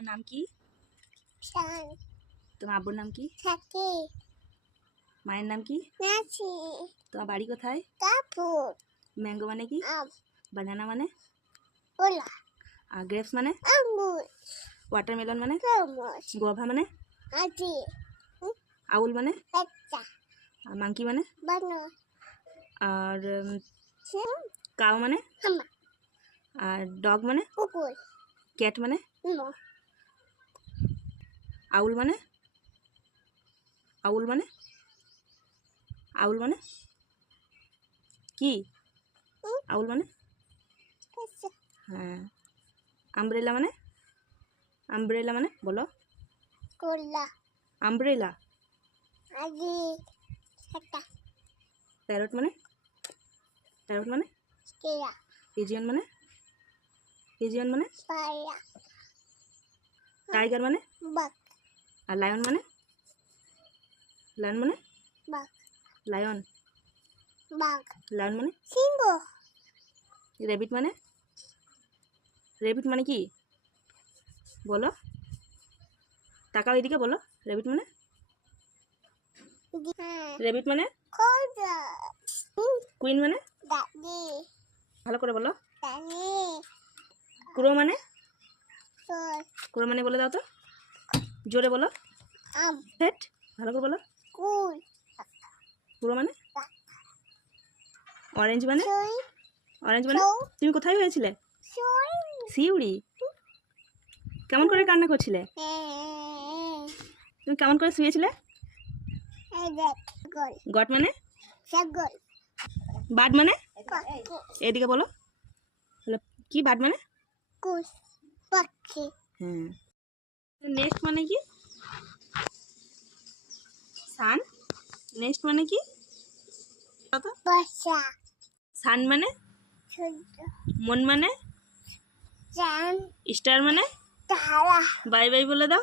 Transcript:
তোমার নাম কি? শান তোমার আব্বুর নাম কি? সাথে মায়ের নাম কি? নাচি তোমার বাড়ি কোথায়? কাপুর ম্যাঙ্গো মানে কি? আম বানানা মানে? ওলা আর গ্রেপস মানে? আঙ্গুর ওয়াটারমেলন মানে? তরমুজ গোভা মানে? আদি আউল মানে? বাচ্চা আর মাংকি মানে? বানর আর সিম কাউ মানে? হামা আর ডগ মানে? কুকুর ক্যাট মানে? মো আউল মানে? আউল মানে? আউল মানে কি? আউল মানে? হ্যাঁ। আমব্রেলা মানে? আমব্রেলা মানে বলো। কোলা আমব্রেলা। আদি সাতা প্যারট মানে? প্যারট মানে? কেয়া পিজিয়ন মানে? পিজিয়ন মানে? পায়া টাইগার মানে? বাক আর লায়ন মানে? লায়ন মানে? বাক লায়ন। বাক লায়ন মানে? সিংহ রেবিট মানে? রেবিট মানে কি বলো? তাকাও এদিকে বলো। রেবিট মানে? রেবিট মানে? খোদা কুইন মানে? দাদি ভালো করে বলো। দাদি ক্রো মানে? তোর ক্রো মানে বলে দাও তো, জোরে বলো। আম হেট ভালো করে বলো। কুল ক্রো মানে? অরেঞ্জ মানে? সুই অরেঞ্জ মানে? তুমি কোথায় হয়েছিলে? সুই সিউড়ি। কেমন করে কান্না করছিলে? তুমি কেমন করে শুয়েছিলে? এই দেখ গোল গট মানে? ছাগল বার্ড মানে? পাখি এদিকে বলো। হলো কি বার্ড মানে? কুস পাখি হ্যাঁ। নেক্সট মানে কি? সান। নেক্সট মানে কি? বর্ষা সান মানে? সূর্য মন মানে? চাঁদ স্টার মানে? তারা বাই বাই বলে দাও।